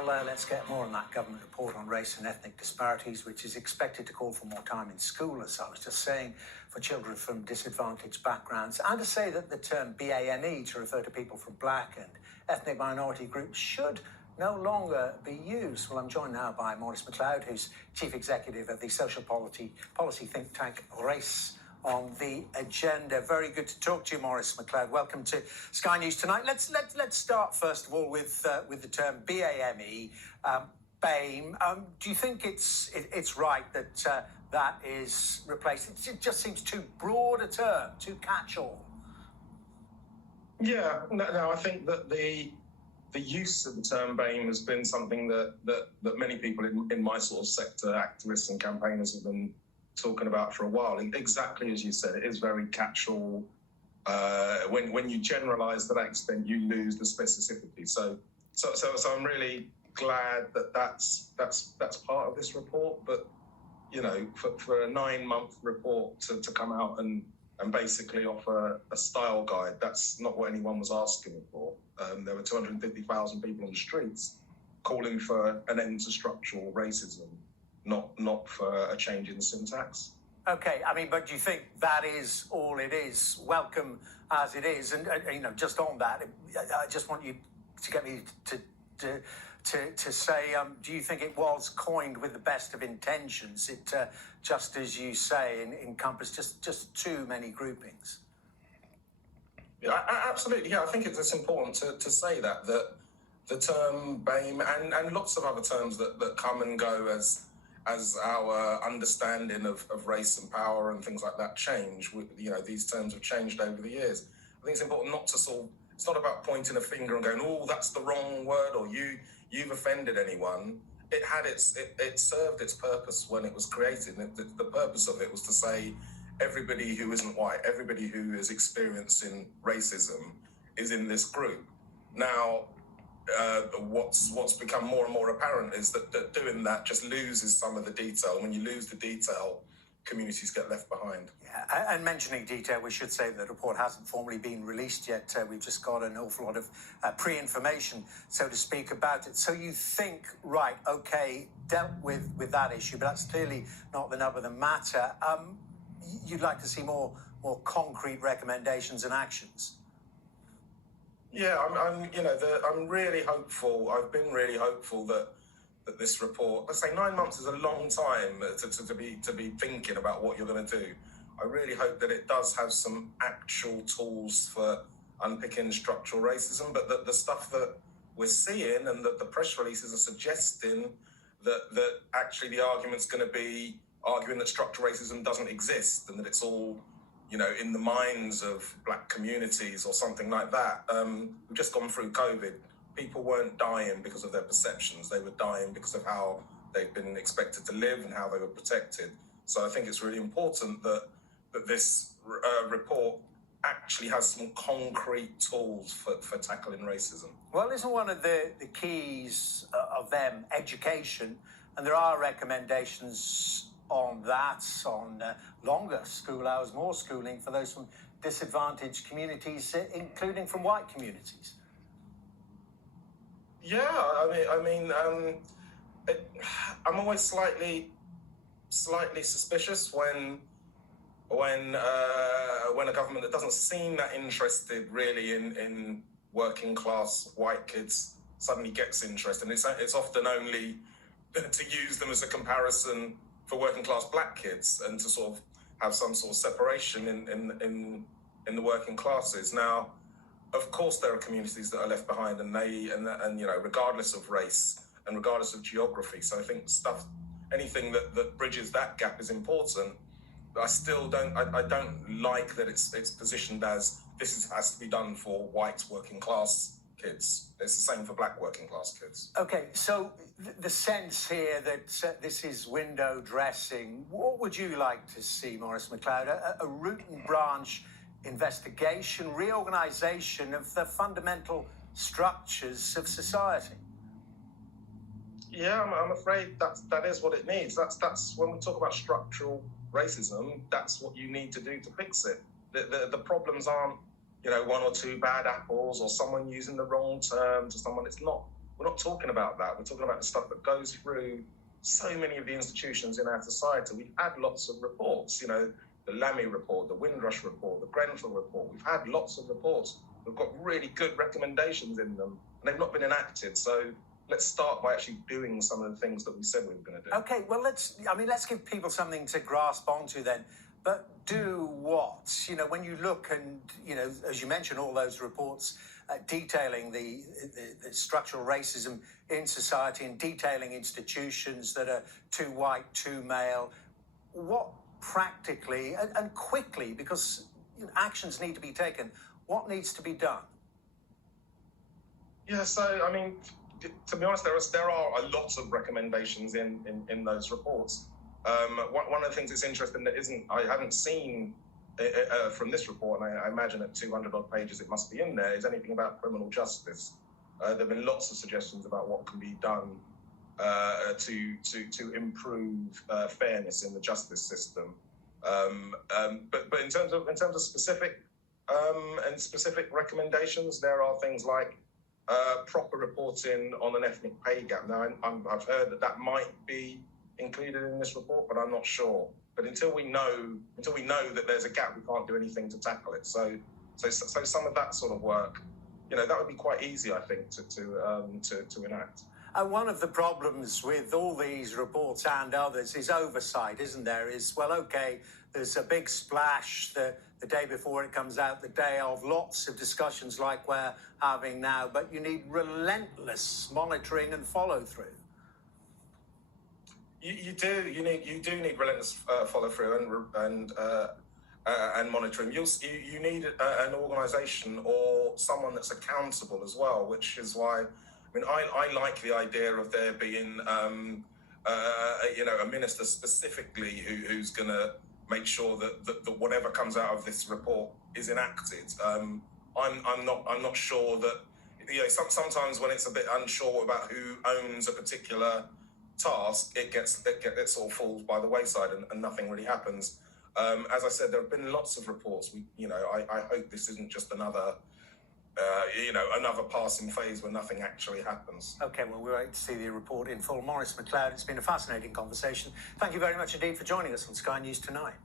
Well, let's get more on that government report on race and ethnic disparities, which is expected to call for more time in school, as I was just saying, for children from disadvantaged backgrounds, and to say that the term BAME, to refer to people from black and ethnic minority groups, should no longer be used. Well, I'm joined now by Maurice Mcleod, who's Chief Executive of the social policy think tank Race on the Agenda. Very good to talk to you, Maurice Mcleod. Welcome to Sky News tonight. Let's start first of all with the term BAME, BAME. Do you think it's right that that is replaced? It just seems too broad a term, too catch-all. Yeah, no, I think that the use of the term BAME has been something that many people in my sort of sector, activists and campaigners, have been talking about for a while. And exactly as you said, it is very catch-all. When you generalise to that extent, you lose the specificity. So I'm really glad that that's part of this report. But you know, for a 9-month report to come out and basically offer a style guide, that's not what anyone was asking for. There were 250,000 people on the streets calling for an end to structural racism, not for a change in syntax. Okay, I mean, but do you think that is all it is, welcome as it is? And you know, just on that, I just want you to get me to say, do you think it was coined with the best of intentions? It, just as you say, encompassed just too many groupings? Yeah, absolutely. Yeah, I think it's important to say that the term BAME and lots of other terms that come and go as our understanding of race and power and things like that change. You know, these terms have changed over the years. I think it's important not to it's not about pointing a finger and going, oh, that's the wrong word, or you've offended anyone. It served its purpose when it was created. The purpose of it was to say everybody who isn't white, everybody who is experiencing racism is in this group. Now, what's become more and more apparent is that doing that just loses some of the detail. When you lose the detail, communities get left behind. Yeah, and mentioning detail, we should say the report hasn't formally been released yet. We've just got an awful lot of pre-information, so to speak, about it. So you think, right, okay, dealt with that issue, but that's clearly not the nub of the matter. You'd like to see more concrete recommendations and actions? Yeah, I'm really hopeful. I've been really hopeful that this report, let's say 9 months is a long time to be thinking about what you're going to do. I really hope that it does have some actual tools for unpicking structural racism, but the stuff that we're seeing and that the press releases are suggesting that actually the argument's going to be arguing that structural racism doesn't exist and that it's all, you know, in the minds of black communities or something like that. We've just gone through COVID. People weren't dying because of their perceptions. They were dying because of how they've been expected to live and how they were protected. So I think it's really important that this report actually has some concrete tools for tackling racism. Well, isn't one of the keys of them education? And there are recommendations on that, on longer school hours, more schooling for those from disadvantaged communities, including from white communities. Yeah, I'm always slightly suspicious when a government that doesn't seem that interested really in working class white kids suddenly gets interested. And it's often only to use them as a comparison for working class black kids and to sort of have some sort of separation in the working classes. Now, of course, there are communities that are left behind, and you know, regardless of race and regardless of geography. So I think anything that bridges that gap is important. But I still don't like that it's positioned as has to be done for white working class kids. It's the same for black working class kids. Okay, so the sense here that this is window dressing. What would you like to see, Maurice Mcleod? A root and branch investigation, reorganisation of the fundamental structures of society? Yeah, I'm afraid that is what it needs. That's when we talk about structural racism, that's what you need to do to fix it. The problems aren't, you know, one or two bad apples or someone using the wrong terms or someone. It's not. we're not talking about that. We're talking about the stuff that goes through so many of the institutions in our society. We've had lots of reports, you know, the Lammy report, the Windrush report, the Grenfell report. We've had lots of reports. We've got really good recommendations in them, and they've not been enacted. So let's start by actually doing some of the things that we said we were going to do. Okay, well, let's give people something to grasp onto then. But do what? You know, when you look and, you know, as you mentioned, all those reports detailing the structural racism in society and detailing institutions that are too white, too male, what practically and quickly, because you know, actions need to be taken, what needs to be done? Yeah, so, I mean, to be honest, there are a lot of recommendations in those reports. One of the things that's interesting that I haven't seen from this report, and I imagine at 200 odd pages it must be in there, is anything about criminal justice. There have been lots of suggestions about what can be done to improve fairness in the justice system. But in terms of specific recommendations, there are things like proper reporting on an ethnic pay gap. Now, I've heard that might be included in this report, but I'm not sure. But until we know that there's a gap, we can't do anything to tackle it. So some of that sort of work, you know, that would be quite easy, I think, to enact. And one of the problems with all these reports and others is oversight, isn't there? Is, well, okay, there's a big splash the day before it comes out, the day of, lots of discussions like we're having now, but you need relentless monitoring and follow-through. You do need relentless follow-through and monitoring. You need an organisation or someone that's accountable as well, which is why, I mean, I like the idea of there being, you know, a minister specifically who's going to make sure that whatever comes out of this report is enacted. I'm not sure that, you know, sometimes when it's a bit unsure about who owns a particular task, it sort of falls by the wayside and nothing really happens. As I said, there have been lots of reports. I hope this isn't just another passing phase where nothing actually happens. Okay, well, we'll wait to see the report in full. Maurice Mcleod, it's been a fascinating conversation. Thank you very much indeed for joining us on Sky News Tonight.